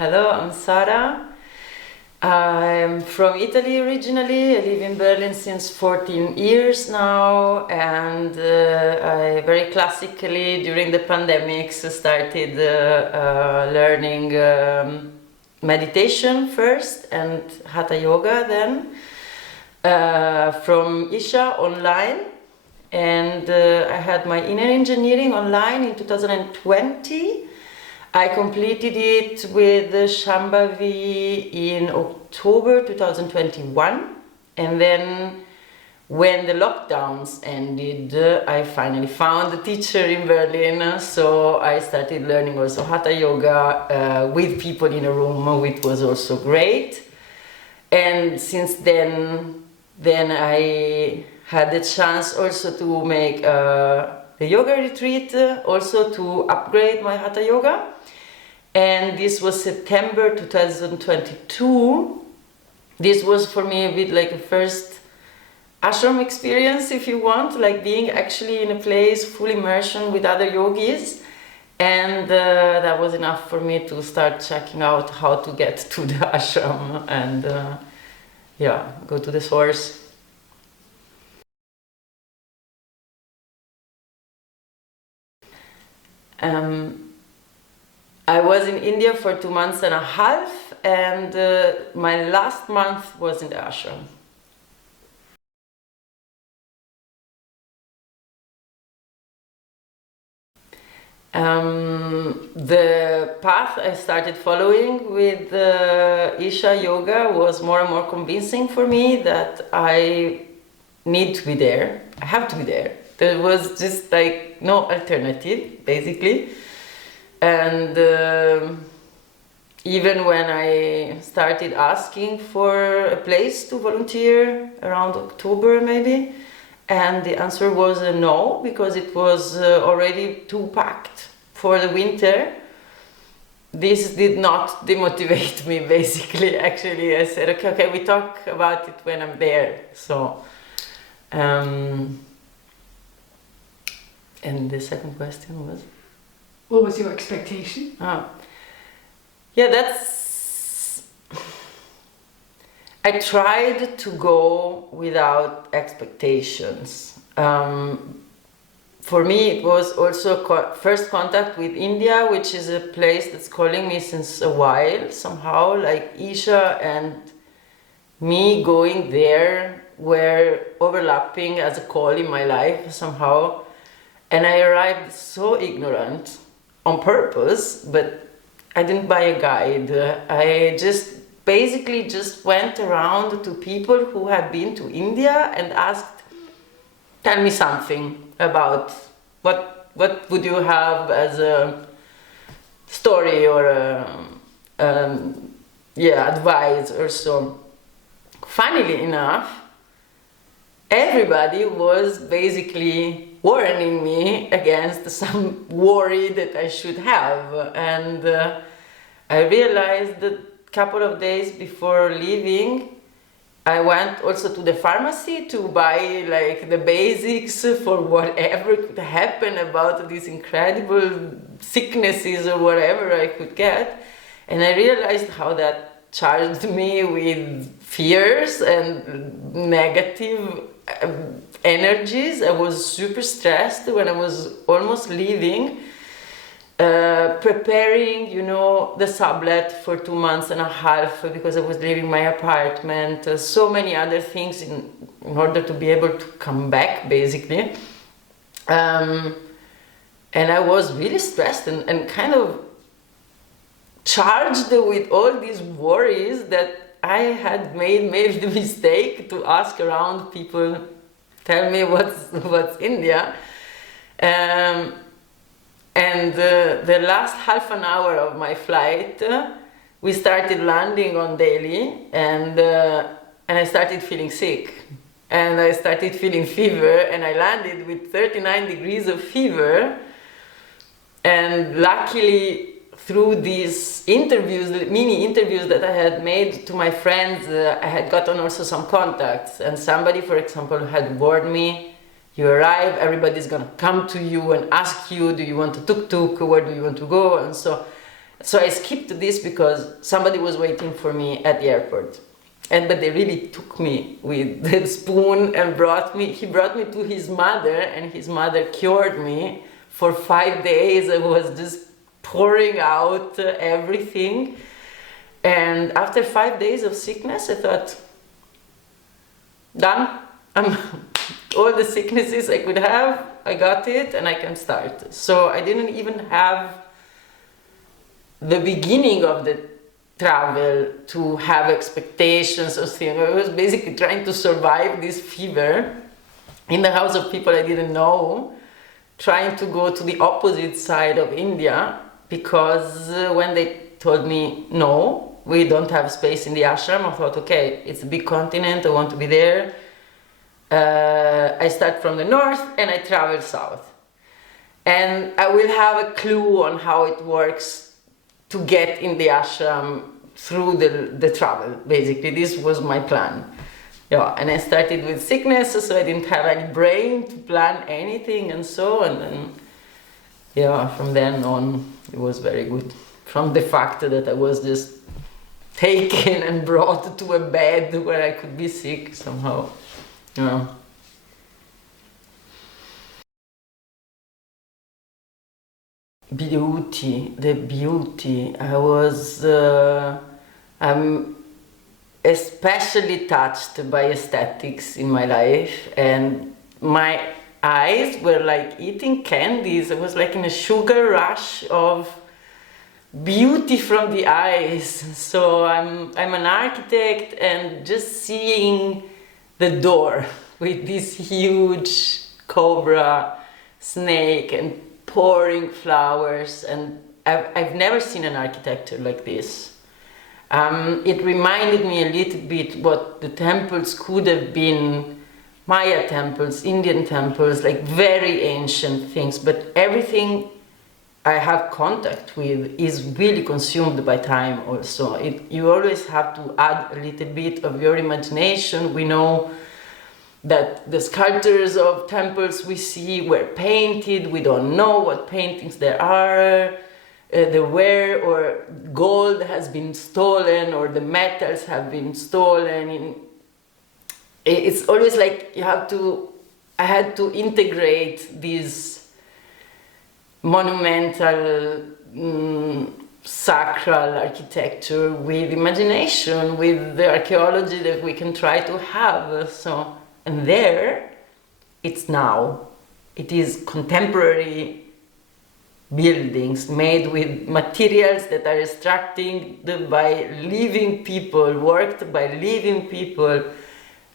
Hello, I'm Sara. I'm from Italy originally. I live in Berlin since 14 years now, and I very classically during the pandemics started learning meditation first and hatha yoga then from Isha online. And I had my inner engineering online in 2020. I completed it with Shambahvi in October 2021, and then when the lockdowns ended, I finally found a teacher in Berlin, so I started learning also hatha yoga with people in a room, which was also great. And since then I had the chance also to make a yoga retreat, also to upgrade my hatha yoga. And this was September 2022. This was for me a bit like a first ashram experience, if you want, like being actually in a place full immersion with other yogis. And that was enough for me to start checking out how to get to the ashram and go to the source. I was in India for 2 months and a half, and my last month was in the ashram. The path I started following with Isha Yoga was more and more convincing for me that I need to be there. I have to be there. There was just like no alternative, basically. And even when I started asking for a place to volunteer around October maybe, and the answer was no, because it was already too packed for the winter. This did not demotivate me, basically. Actually, I said, okay, we talk about it when I'm there. So, and the second question was? What was your expectation? I tried to go without expectations. For me, it was also first contact with India, which is a place that's calling me since a while, somehow, like Isha and me going there were overlapping as a call in my life, somehow. And I arrived so ignorant, on purpose, but I didn't buy a guide. I just basically just went around to people who had been to India and asked, tell me something about what would you have as a story or advice or so. Funnily enough, everybody was basically warning me against some worry that I should have, and I realized that a couple of days before leaving I went also to the pharmacy to buy like the basics for whatever could happen about these incredible sicknesses or whatever I could get, and I realized how that charged me with fears and negative energies. I was super stressed when I was almost leaving, preparing, the sublet for 2 months and a half because I was leaving my apartment, so many other things in order to be able to come back, basically. And I was really stressed and kind of charged with all these worries that I had made the mistake to ask around people, tell me what's India. And the last half an hour of my flight, we started landing on Delhi, and I started feeling sick. And I started feeling fever, and I landed with 39 degrees of fever. And luckily, through these interviews, mini interviews that I had made to my friends, I had gotten also some contacts. And somebody, for example, had warned me, you arrive, everybody's gonna come to you and ask you, do you want a tuk-tuk, where do you want to go? And so So I skipped this because somebody was waiting for me at the airport. But they really took me with the spoon and he brought me to his mother, and his mother cured me. For 5 days I was just pouring out everything. And after 5 days of sickness, I thought, done. All the sicknesses I could have, I got it, and I can start. So I didn't even have the beginning of the travel to have expectations or things. I was basically trying to survive this fever in the house of people I didn't know, trying to go to the opposite side of India, because when they told me, no, we don't have space in the ashram, I thought, okay, it's a big continent, I want to be there. I start from the north and I travel south. And I will have a clue on how it works to get in the ashram through the travel, basically. This was my plan. Yeah, and I started with sickness, so I didn't have any brain to plan anything and so, and then, yeah, from then on, it was very good. From the fact that I was just taken and brought to a bed where I could be sick somehow, yeah. The beauty. I'm especially touched by aesthetics in my life, and my eyes were like eating candies. I was like in a sugar rush of beauty from the eyes. So I'm an architect, and just seeing the door with this huge cobra snake and pouring flowers, and I've never seen an architecture like this. It reminded me a little bit what the temples could have been, Maya temples, Indian temples, like very ancient things, but everything I have contact with is really consumed by time also. You always have to add a little bit of your imagination. We know that the sculptures of temples we see were painted. We don't know what paintings there are. Or gold has been stolen, or the metals have been stolen. It's always like I had to integrate this monumental, sacral architecture with imagination, with the archaeology that we can try to have. So, and there, it's now. It is contemporary buildings made with materials that are extracted by living people, worked by living people.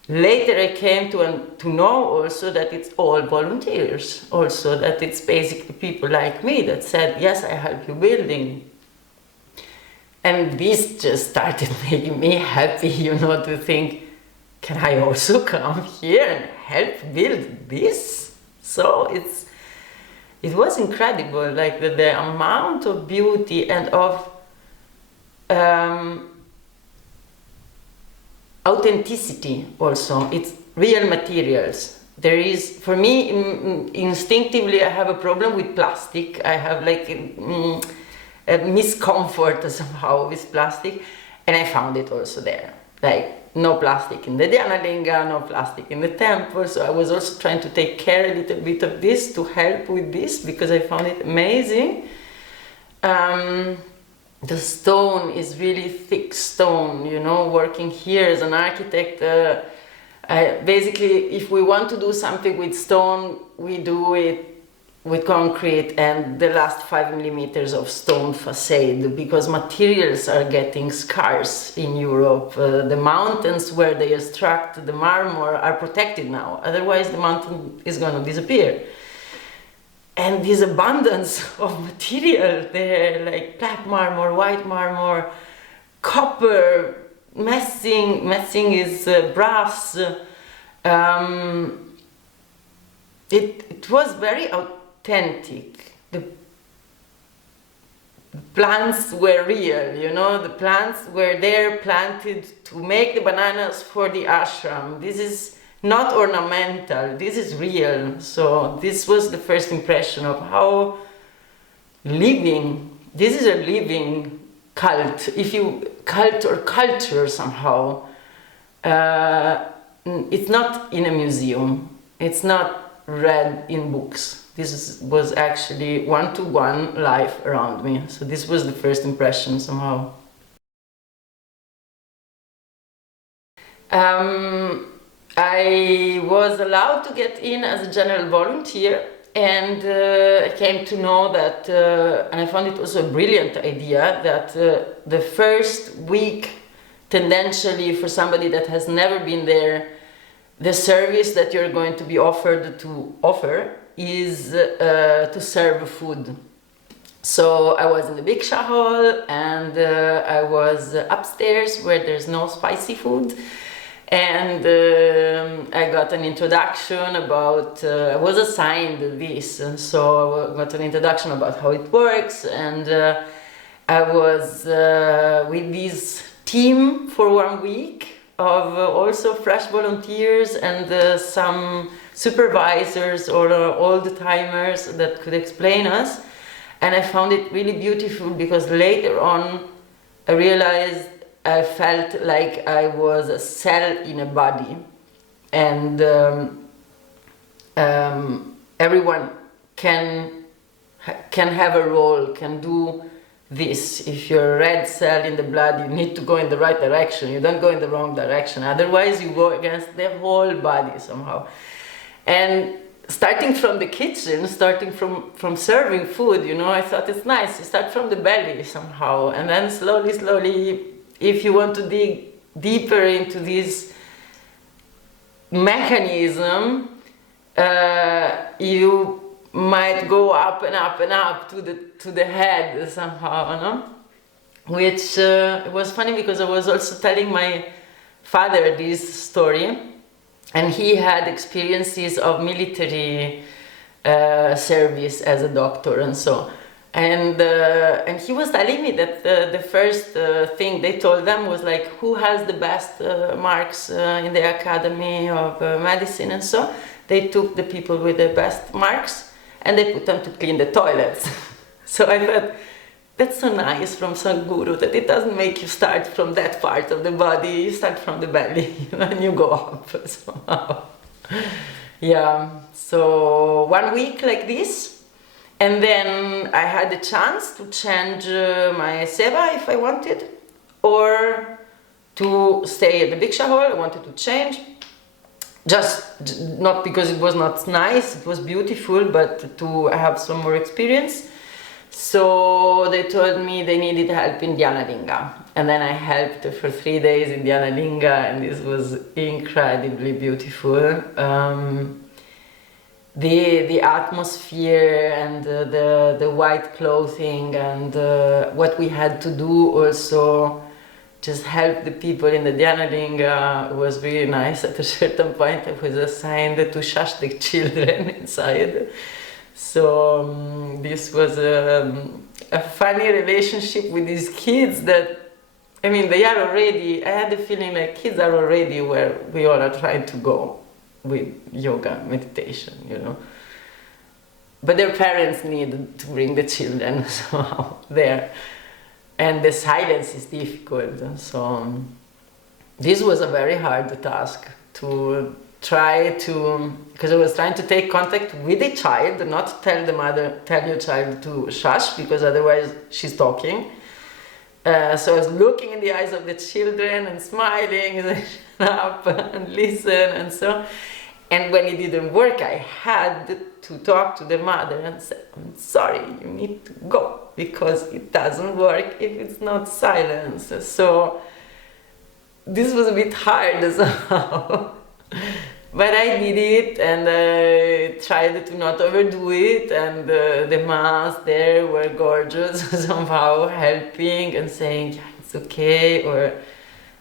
Later I came to know also that it's all volunteers, also that it's basically people like me that said, yes, I help you building. And this just started making me happy, to think, can I also come here and help build this? So it was incredible, like the amount of beauty and of authenticity also. It's real materials. There is, for me, instinctively I have a problem with plastic. I have like a miscomfort somehow with plastic, and I found it also there. Like, no plastic in the Dhyana Linga, no plastic in the temple. So I was also trying to take care a little bit of this to help with this, because I found it amazing. The stone is really thick stone, working here as an architect. Basically, if we want to do something with stone, we do it with concrete and the last 5 millimeters of stone facade, because materials are getting scarce in Europe. The mountains where they extract the marmor are protected now, otherwise the mountain is going to disappear. And this abundance of material there, like black marmor, white marmor, copper, messing is brass. It was very authentic. The plants were real, the plants were there planted to make the bananas for the ashram. This is not ornamental, this is real. So this was the first impression of how living this is a living cult. If you cult or culture somehow, it's not in a museum. It's not read in books. Was actually one-to-one life around me. So this was the first impression somehow. I was allowed to get in as a general volunteer, and I came to know that, and I found it also a brilliant idea, that the first week, tendentially for somebody that has never been there, the service that you're going to be offered to offer is to serve food. So I was in the Biksha hall, and I was upstairs where there's no spicy food. And I got an introduction about, I was assigned this, and so I got an introduction about how it works, and I was with this team for 1 week of also fresh volunteers and some supervisors or old-timers that could explain us, and I found it really beautiful because later on I realized I felt like I was a cell in a body, and everyone can have a role, can do this. If you're a red cell in the blood, you need to go in the right direction. You don't go in the wrong direction. Otherwise, you go against the whole body somehow. And starting from the kitchen, starting from serving food, you know, I thought it's nice. You start from the belly somehow, and then slowly, if you want to dig deeper into this mechanism, you might go up and up and up to the head somehow, no? Which was funny because I was also telling my father this story, and he had experiences of military service as a doctor and so. And he was telling me that the first thing they told them was like, who has the best marks in the Academy of Medicine, and so they took the people with the best marks and they put them to clean the toilets. So I thought, that's so nice from some guru, that it doesn't make you start from that part of the body, you start from the belly and you go up somehow. Yeah, so 1 week like this. And then I had the chance to change my seva if I wanted, or to stay at the Biksha hall. I wanted to change, just not because it was not nice, it was beautiful, but to have some more experience. So they told me they needed help in Dhyana Linga. And then I helped for 3 days in Dhyana Linga, and this was incredibly beautiful. The atmosphere and the white clothing and what we had to do also just help the people in the Dhyana Linga was really nice. At a certain point I was assigned to shush the children inside. So this was a funny relationship with these kids that, I mean, they are already, I had the feeling like kids are already where we all are trying to go with yoga, meditation, you know. But their parents need to bring the children somehow there. And the silence is difficult. So this was a very hard task to try to, because I was trying to take contact with the child, not tell the mother, tell your child to shush, because otherwise she's talking. So I was looking in the eyes of the children and smiling and shut up and listen and so. And when it didn't work, I had to talk to the mother and say, I'm sorry, you need to go, because it doesn't work if it's not silence. So this was a bit hard somehow. But I did it, and I tried to not overdo it, and the moms there were gorgeous, somehow helping and saying, yeah, it's okay,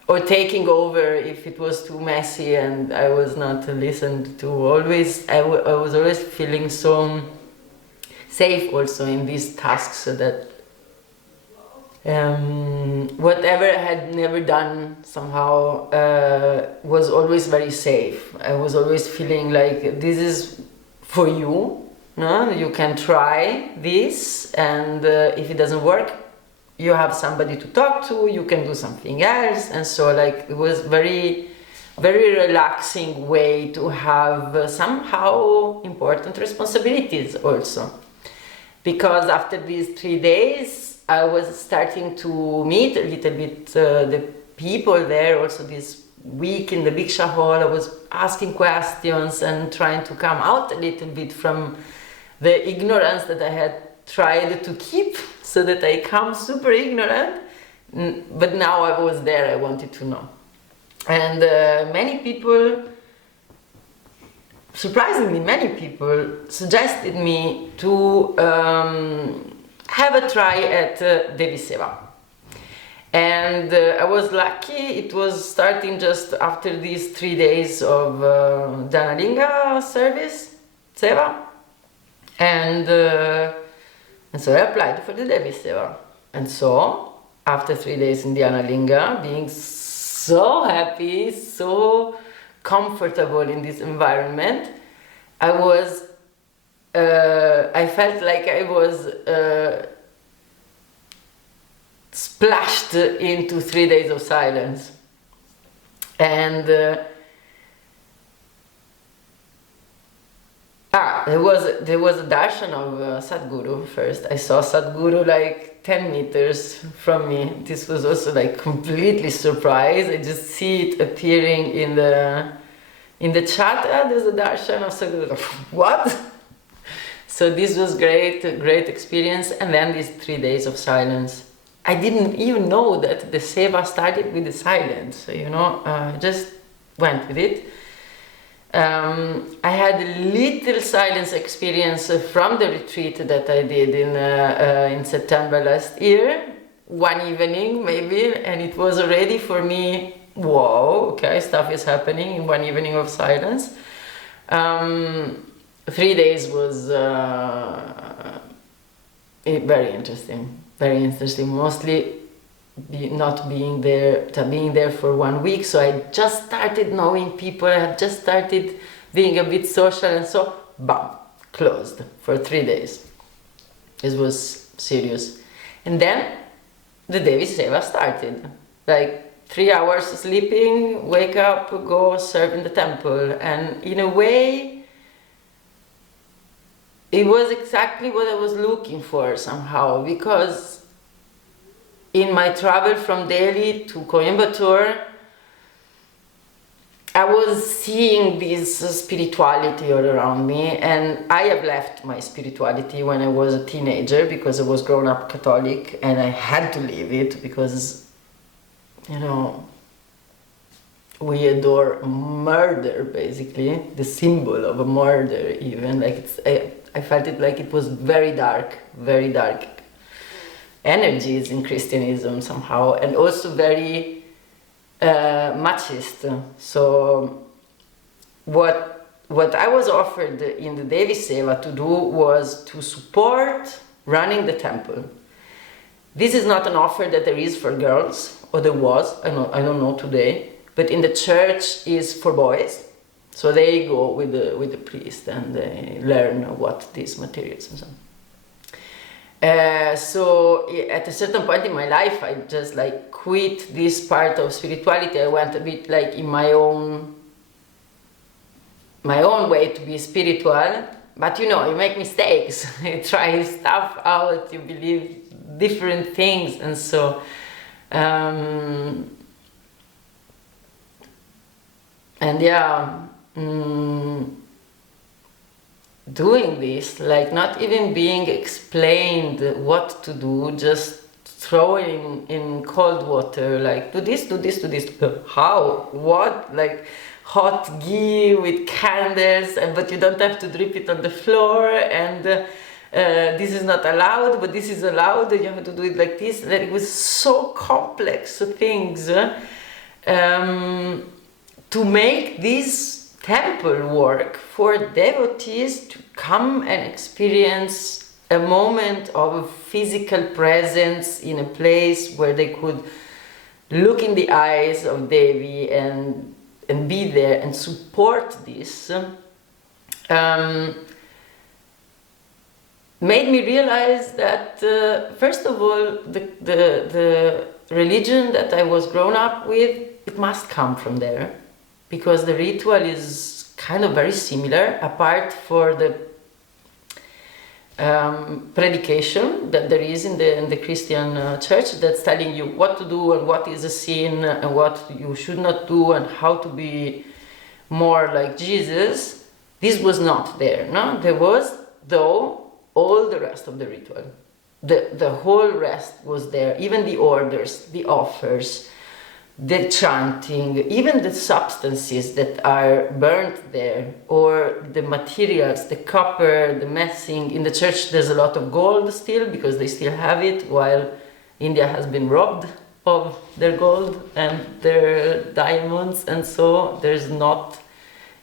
or taking over if it was too messy and I was not listened to. Always, I was always feeling so safe also in these tasks, so that whatever I had never done somehow was always very safe. I was always feeling like this is for you, No, you can try this, and if it doesn't work, you have somebody to talk to. You can do something else, and so like it was very, very relaxing way to have somehow important responsibilities also, because after these 3 days, I was starting to meet a little bit the people there. Also, this week in the Diksha hall, I was asking questions and trying to come out a little bit from the ignorance that I had tried to keep, so that I come super ignorant. But now I was there, I wanted to know. And many people, surprisingly many people, suggested me to have a try at Devi Seva. And I was lucky, it was starting just after these 3 days of Dhanalinga service, Seva. And so I applied for the Devi Seva. And so, after 3 days in Dhanalinga, being so happy, so comfortable in this environment, I felt like I was splashed into 3 days of silence. And there was a darshan of Sadhguru first. I saw Sadhguru like 10 meters from me. This was also like completely surprised. I just see it appearing in the chat. There's a darshan of Sadhguru. What? So this was great experience. And then these 3 days of silence. I didn't even know that the seva started with the silence. I just went with it. I had a little silence experience from the retreat that I did in September last year, one evening maybe, and it was already for me, whoa, okay, stuff is happening in one evening of silence. 3 days was very interesting, mostly not being there, being there for 1 week. So I just started knowing people, I had just started being a bit social, and so, bam, closed for 3 days. This was serious. And then the Devi Seva started. Like 3 hours sleeping, wake up, go serve in the temple. And in a way, it was exactly what I was looking for somehow, because in my travel from Delhi to Coimbatore, I was seeing this spirituality all around me, and I have left my spirituality when I was a teenager because I was grown up Catholic, and I had to leave it because, we adore murder, basically, the symbol of a murder even. Like I felt it like it was very dark energies in Christianism somehow, and also very machist. So what I was offered in the Devi Seva to do was to support running the temple. This is not an offer that there is for girls, or there was, I don't know today, but in the church is for boys. So they go with the priest and they learn what these materials and so on. So at a certain point in my life, I just like quit this part of spirituality. I went a bit like in my own way to be spiritual. But you make mistakes. You try stuff out. You believe different things, and so. Doing this, like not even being explained what to do, just throwing in cold water, like do this, how, what, like hot ghee with candles, but you don't have to drip it on the floor, and this is not allowed, but this is allowed, you have to do it like this. That it was so complex things to make this temple work for devotees to come and experience a moment of physical presence in a place where they could look in the eyes of Devi and be there and support this. made me realize that first of all, the religion that I was grown up with, it must come from there, because the ritual is kind of very similar, apart for the predication that there is in the Christian church, that's telling you what to do and what is a sin and what you should not do and how to be more like Jesus. This was not there, no? There was, though, all the rest of the ritual. The whole rest was there, even the orders, the offers, the chanting, even the substances that are burnt there, or the materials, the copper, the messing. In the church there's a lot of gold still, because they still have it, while India has been robbed of their gold and their diamonds, and so there's not,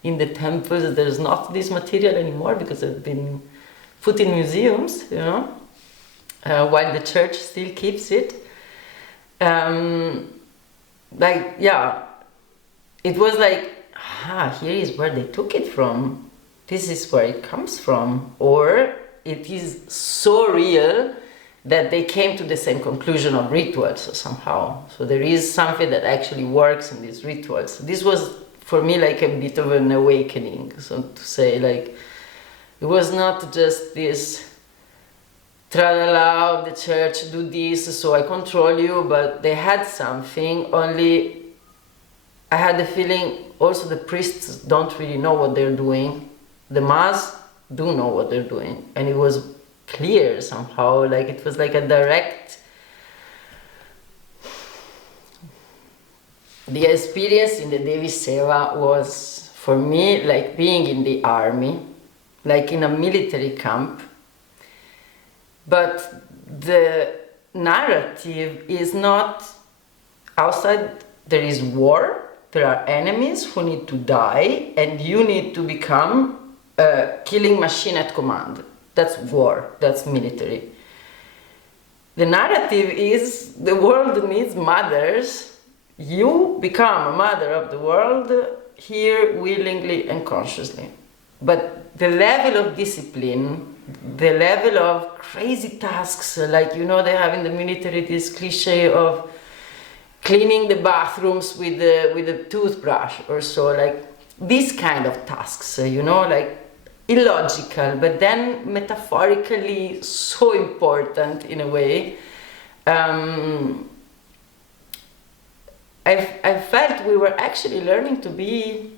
in the temples, there's not this material anymore, because it's been put in museums, you know, while the church still keeps it. Like, yeah, it was like, here is where they took it from. This is where it comes from. Or it is so real that they came to the same conclusion of rituals somehow. So there is something that actually works in these rituals. This was, for me, like a bit of an awakening, so to say. Like, it was not just this tra-la-la of the church, do this so I control you, but they had something, only I had the feeling also the priests don't really know what they're doing. The mass do know what they're doing, and it was clear somehow, like it was like a direct... The experience in the Devi Seva was, for me, like being in the army, like in a military camp. But the narrative is not outside. There is war, there are enemies who need to die, and you need to become a killing machine at command. That's war, that's military. The narrative is the world needs mothers. You become a mother of the world here willingly and consciously. But the level of discipline, the level of crazy tasks, like, you know, they have in the military this cliche of cleaning the bathrooms with a toothbrush or so, like these kind of tasks, you know, like illogical, but then metaphorically so important in a way. I felt we were actually learning to be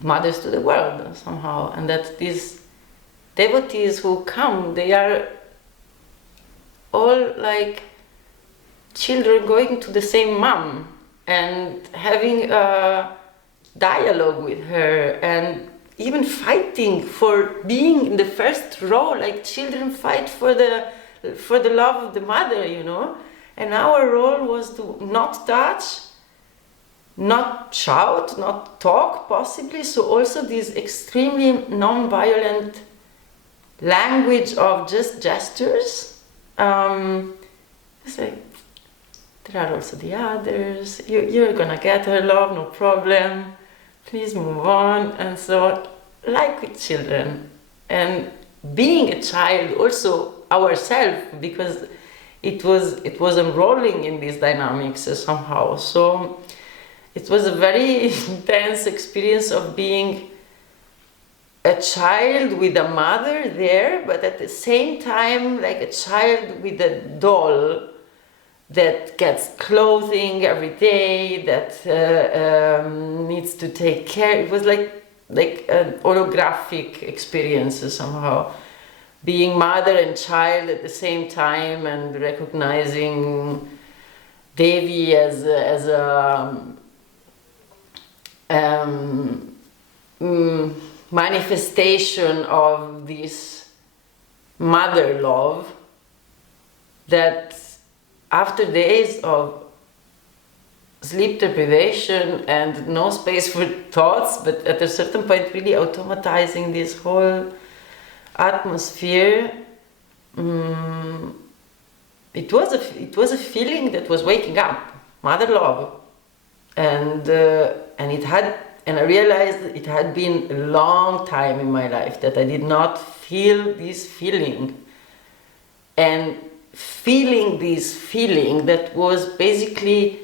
mothers to the world somehow, and that these devotees who come, they are all like children going to the same mom and having a dialogue with her, and even fighting for being in the first row, like children fight for the love of the mother, you know. And our role was to not touch, not shout, not talk possibly. So also this extremely non-violent language of just gestures. It's like, there are also the others, you're gonna get her love, no problem, please move on. And so, like with children, and being a child also ourselves, because it was enrolling in these dynamics somehow. So it was a very intense experience of being a child with a mother there, but at the same time like a child with a doll that gets clothing every day, that needs to take care. It was like an holographic experience somehow, being mother and child at the same time, and recognizing Devi as a manifestation of this mother love, that after days of sleep deprivation and no space for thoughts, but at a certain point really automatizing this whole atmosphere, it was a feeling that was waking up, mother love, and I realized it had been a long time in my life that I did not feel this feeling and feeling this feeling that was basically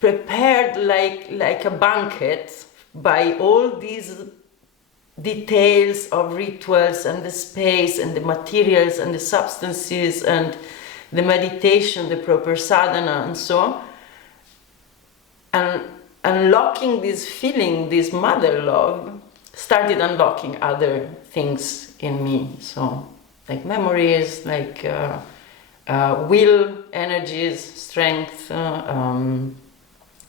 prepared like a banquet by all these details of rituals and the space and the materials and the substances and the meditation, the proper sadhana and so, and unlocking this feeling, this mother love, started unlocking other things in me. So like memories, like will, energies, strength,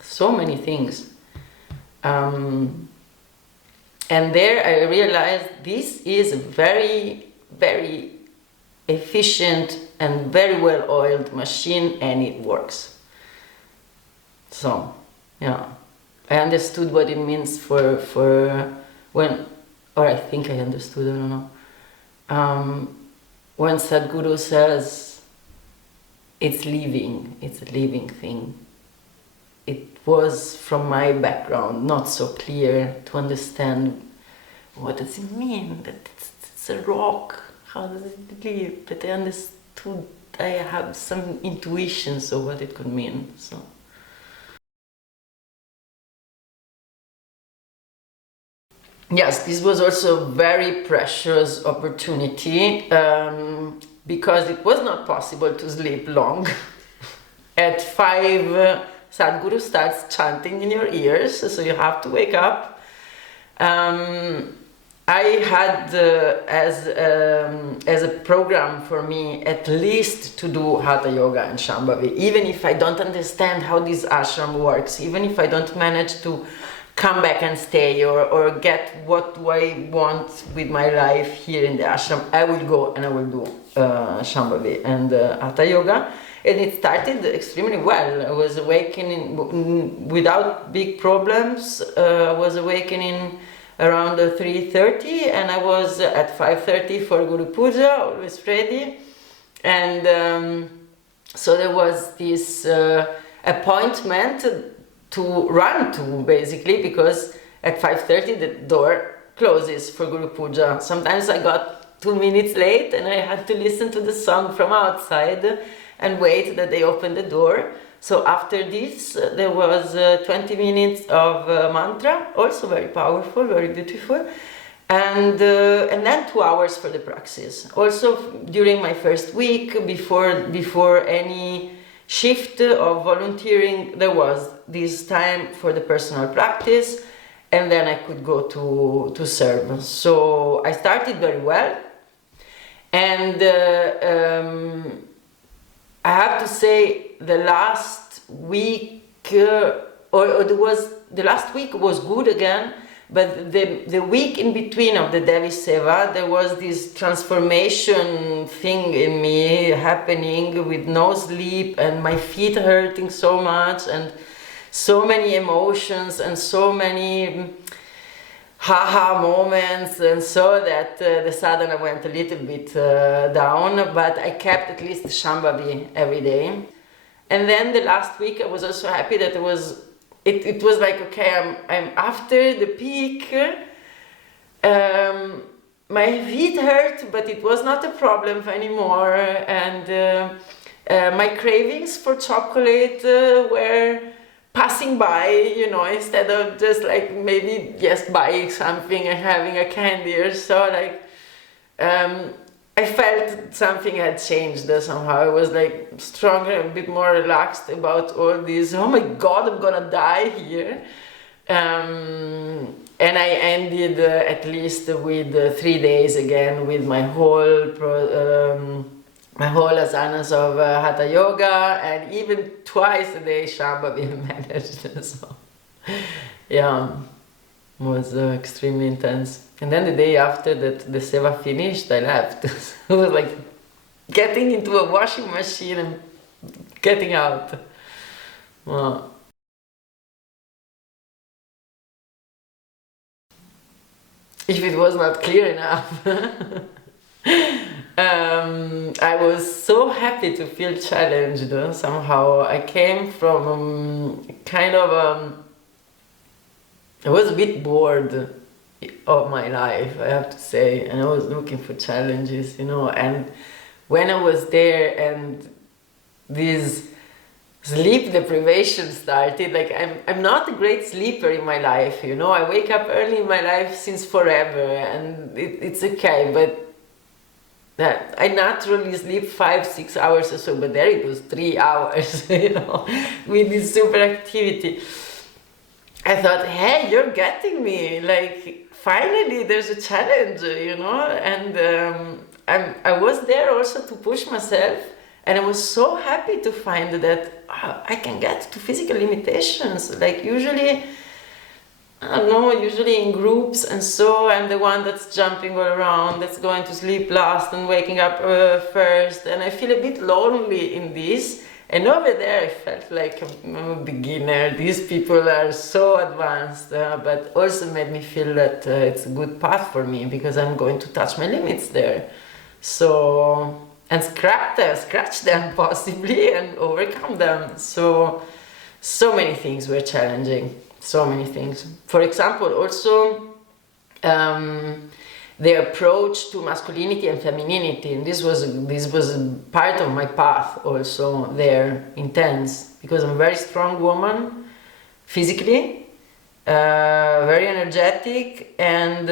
so many things. And there I realized this is a very, very efficient and very well-oiled machine, and it works. So, yeah, I understood what it means for when, or I think I understood, I don't know. When Sadhguru says it's living, it's a living thing. It was, from my background, not so clear to understand what does it mean that it's a rock, how does it live, but I understood, I have some intuitions of what it could mean. So. Yes, this was also a very precious opportunity because it was not possible to sleep long. At 5, Sadhguru starts chanting in your ears, so you have to wake up. I had as a program for me at least to do hatha yoga and Shambahvi, even if I don't understand how this ashram works, even if I don't manage to come back and stay or get what do I want with my life here in the ashram, I will go and I will do Shambahvi and hatha yoga. And it started extremely well. I was awakening without big problems. I was awakening around 3:30, and I was at 5:30 for Guru Puja, always ready. And so there was this appointment to run to, basically, because at 5:30 the door closes for Guru Puja. Sometimes I got 2 minutes late and I had to listen to the song from outside and wait that they open the door. So after this there was 20 minutes of mantra, also very powerful, very beautiful, and then 2 hours for the praxis. Also during my first week, before any shift of volunteering, there was this time for the personal practice, and then I could go to serve. So I started very well, and I have to say the last week, the last week was good again, but the week in between of the Devi Seva, there was this transformation thing in me happening with no sleep and my feet hurting so much and so many emotions and so many haha moments, and so that the sadhana went a little bit down, but I kept at least Shambhavi every day. And then the last week I was also happy that it was like, okay, I'm after the peak. My feet hurt, but it was not a problem anymore, and my cravings for chocolate were passing by, instead of just like maybe just buying something and having a candy or so. Like I felt something had changed somehow. I was like stronger, a bit more relaxed about all this. Oh my God, I'm gonna die here. And I ended at least with 3 days again with my whole asanas of hatha yoga, and even twice a day Shambhavi managed. So yeah, it was extremely intense. And then the day after that the seva finished, I left. It was like getting into a washing machine and getting out. Wow. If it was not clear enough. I was so happy to feel challenged somehow. I came from I was a bit bored of my life, I have to say, and I was looking for challenges, and when I was there and this sleep deprivation started, like I'm not a great sleeper in my life, you know. I wake up early in my life since forever, and it's okay, but I naturally sleep 5-6 hours or so, but there it was 3 hours, you know, with this super activity. I thought, hey, you're getting me, like finally there's a challenge, you know, and I was there also to push myself, and I was so happy to find that I can get to physical limitations. Like usually, I don't know, usually in groups, and so I'm the one that's jumping all around, that's going to sleep last and waking up first, and I feel a bit lonely in this. And over there I felt like I'm a beginner. These people are so advanced, but also made me feel that it's a good path for me, because I'm going to touch my limits there. So, and scratch them possibly, and overcome them. So many things were challenging. So many things. For example, also the approach to masculinity and femininity, and this was part of my path also there, intense, because I'm a very strong woman physically, very energetic, and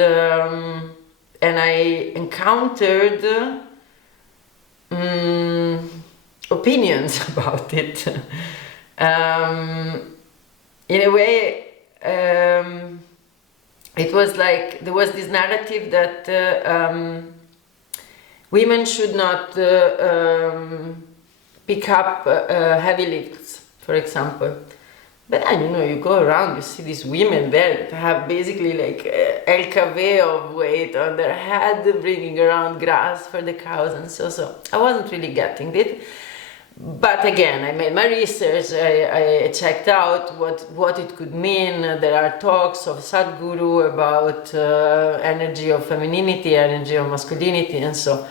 I encountered opinions about it. In a way, it was like there was this narrative that women should not pick up heavy lifts, for example. But I don't know, you go around, you see these women there that have basically like LKV of weight on their head, bringing around grass for the cows, and so I wasn't really getting it. But again, I made my research, I checked out what it could mean. There are talks of Sadhguru about energy of femininity, energy of masculinity, and so.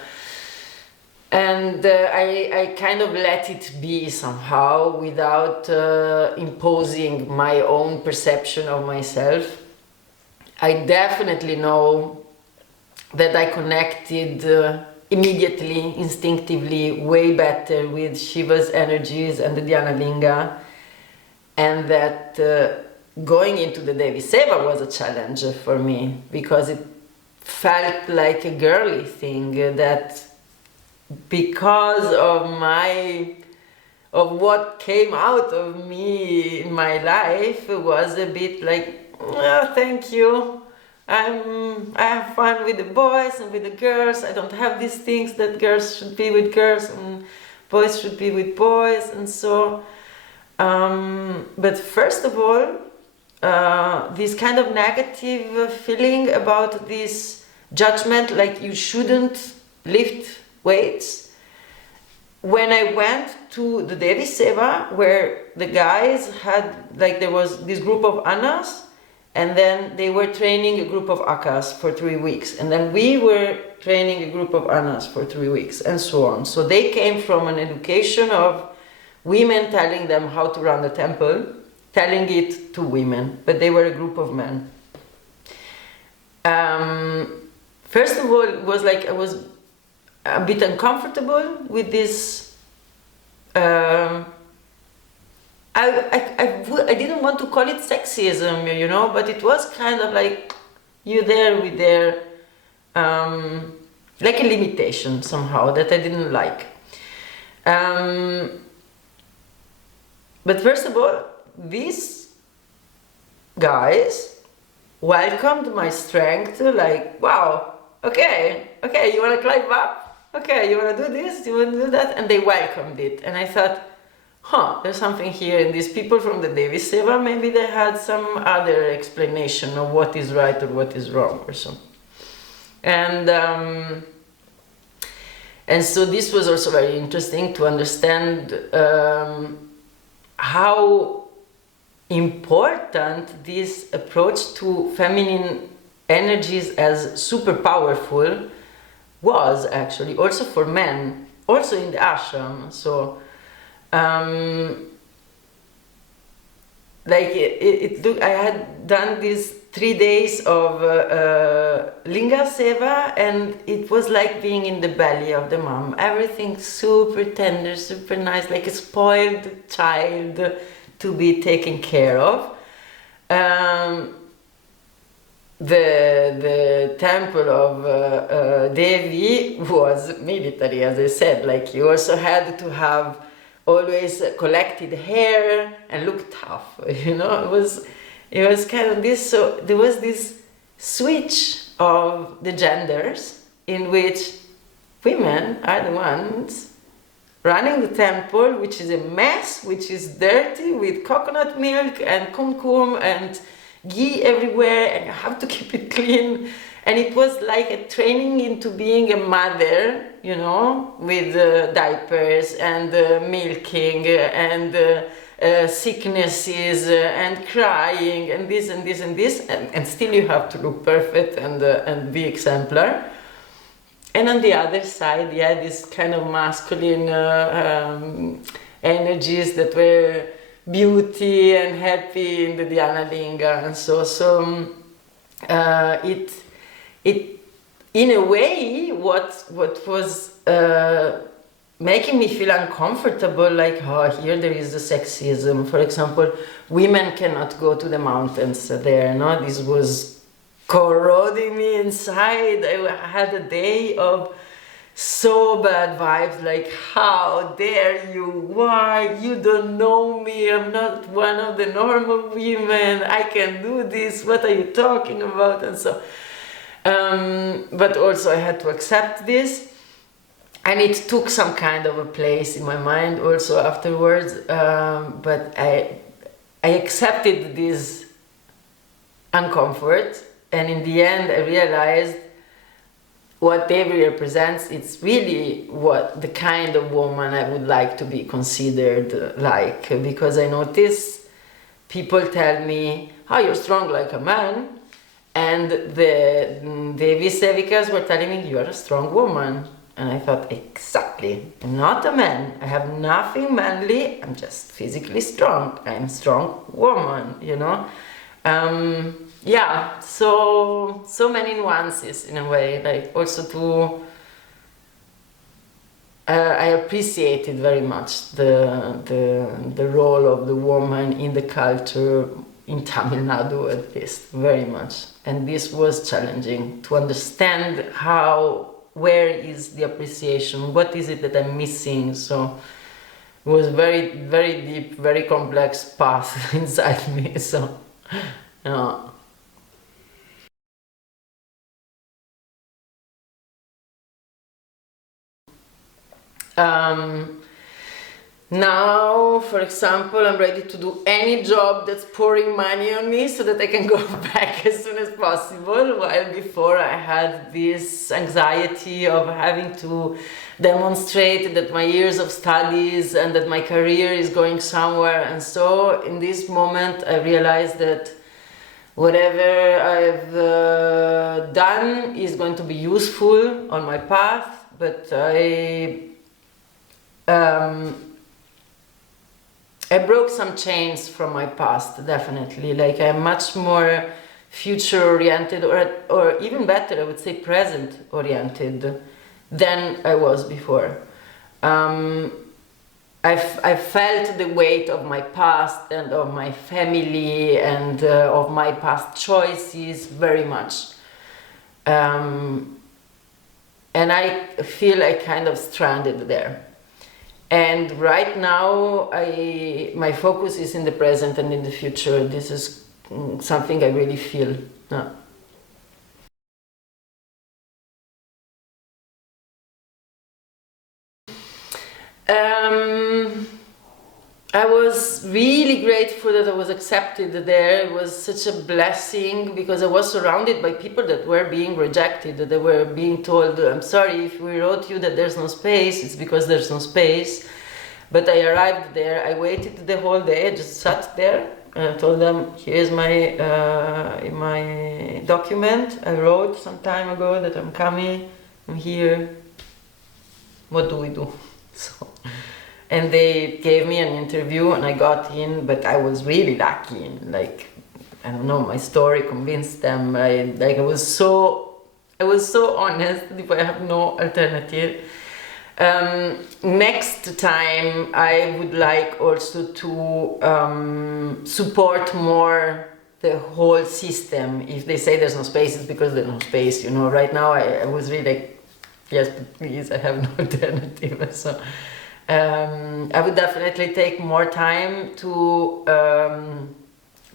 And I kind of let it be somehow, without imposing my own perception of myself. I definitely know that I connected immediately, instinctively, way better with Shiva's energies and the Dhyana Linga, and that going into the Devi Seva was a challenge for me, because it felt like a girly thing, that because of what came out of me in my life was a bit like, oh, thank you, I have fun with the boys and with the girls. I don't have these things that girls should be with girls and boys should be with boys, and so. But first of all, this kind of negative feeling about this judgment, like you shouldn't lift weights. When I went to the Devi Seva, where the guys had, like, there was this group of Annas, and then they were training a group of Akas for 3 weeks, and then we were training a group of Annas for 3 weeks, and so on. So they came from an education of women telling them how to run the temple, telling it to women, but they were a group of men. First of all, it was like I was a bit uncomfortable with this. I didn't want to call it sexism, you know, but it was kind of like you there with their, like a limitation somehow that I didn't like. But first of all, these guys welcomed my strength, like, wow, okay, you want to climb up? Okay, you want to do this? You want to do that? And they welcomed it. And I thought, there's something here in these people from the Devi Seva. Maybe they had some other explanation of what is right or what is wrong or so. And so this was also very interesting to understand how important this approach to feminine energies as super powerful was, actually, also for men, also in the ashram. So like it look, I had done this 3 days of linga seva, and it was like being in the belly of the mom. Everything super tender, super nice, like a spoiled child to be taken care of. The temple of Devi was military, as I said. Like, you also had to have always collected hair and look tough. You know, it was kind of this. So there was this switch of the genders in which women are the ones running the temple, which is a mess, which is dirty, with coconut milk and kumkum and ghee everywhere, and you have to keep it clean. And it was like a training into being a mother, you know, with diapers and milking and sicknesses and crying and this and this and this, and still you have to look perfect and be exemplar. And on the other side, yeah, this kind of masculine energies that were beauty and happy in the Dhyana Linga. And so it in a way, what was making me feel uncomfortable, like, oh, here there is the sexism. For example, women cannot go to the mountains there, no? This was corroding me inside. I had a day of so bad vibes, like, how dare you, why, you don't know me, I'm not one of the normal women, I can do this, what are you talking about? And so but also I had to accept this, and it took some kind of a place in my mind also afterwards, but I accepted this uncomfort, and in the end I realized what Devi represents. It's really what the kind of woman I would like to be considered like, because I notice people tell me, oh, you're strong like a man, and the Devi Sevikas were telling me, you're a strong woman. And I thought, exactly, I'm not a man, I have nothing manly, I'm just physically strong, I'm a strong woman, you know. Yeah, so many nuances in a way, like also to I appreciated very much the role of the woman in the culture in Tamil Nadu, at least, very much. And this was challenging to understand where is the appreciation, what is it that I'm missing. So it was very, very deep, very complex path inside me. So yeah. Now, for example, I'm ready to do any job that's pouring money on me so that I can go back as soon as possible, while before I had this anxiety of having to demonstrate that my years of studies and that my career is going somewhere. And so in this moment I realized that whatever I've done is going to be useful on my path, but I broke some chains from my past, definitely. Like, I'm much more future-oriented, or even better, I would say present-oriented than I was before. I felt the weight of my past and of my family and of my past choices very much. And I feel like kind of stranded there. And right now, my focus is in the present and in the future. This is something I really feel. I was really grateful that I was accepted there. It was such a blessing, because I was surrounded by people that were being rejected. They were being told, I'm sorry, if we wrote you that there's no space, it's because there's no space. But I arrived there, I waited the whole day, I just sat there and I told them, here's my document I wrote some time ago that I'm coming, I'm here, what do we do? So, and they gave me an interview and I got in, but I was really lucky. Like, I don't know, my story convinced them. I was so honest. If I have no alternative. Next time, I would like also to support more the whole system. If they say there's no space, it's because there's no space. Right now I was really like, yes, but please, I have no alternative. So I would definitely take more time to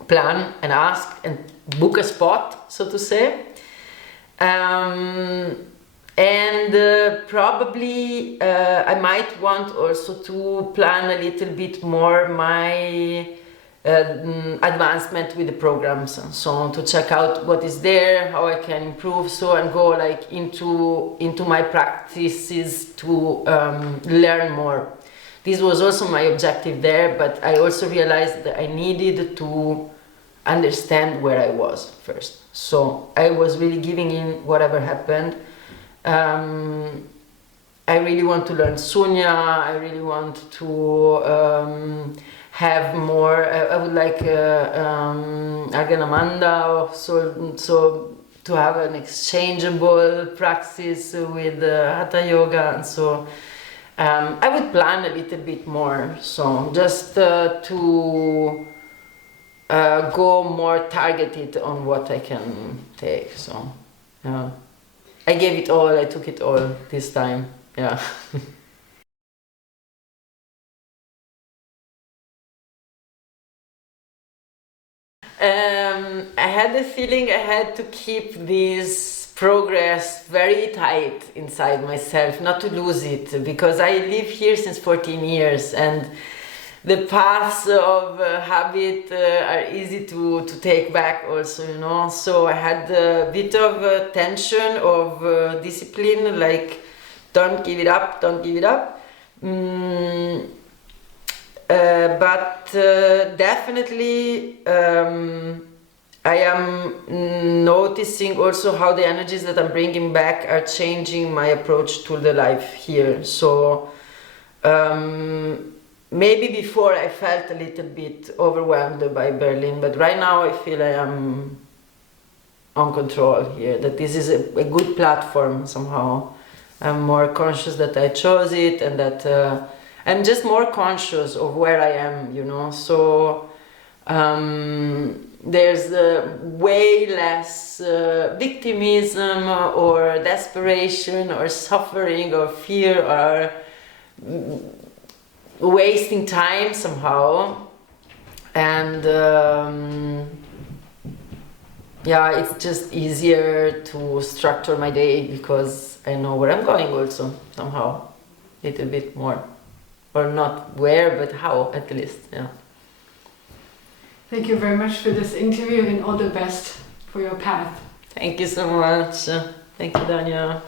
plan and ask and book a spot, so to say. And probably I might want also to plan a little bit more my advancement with the programs and so on, to check out what is there, how I can improve, and go like into my practices to learn more. This was also my objective there, but I also realized that I needed to understand where I was first. So I was really giving in whatever happened. I really want to learn Sunya. I really want to have more. I would like Arganamanda, so to have an exchangeable practice with hatha yoga, and so I would plan a little bit more. So just to go more targeted on what I can take. So yeah. I gave it all, I took it all this time, yeah. I had the feeling I had to keep this progress very tight inside myself, not to lose it, because I live here since 14 years and the paths of habit are easy to take back also, so I had a bit of tension of discipline, like don't give it up. But definitely I am noticing also how the energies that I'm bringing back are changing my approach to the life here. So maybe before I felt a little bit overwhelmed by Berlin, but right now I feel I am on control here, that this is a good platform somehow. I'm more conscious that I chose it, and that I'm just more conscious of where I am, so there's way less victimism or desperation or suffering or fear or wasting time somehow, and yeah, it's just easier to structure my day because I know where I'm going also somehow, a little bit more, or not where, but how at least, yeah. Thank you very much for this interview and all the best for your path. Thank you so much. Thank you, Dania.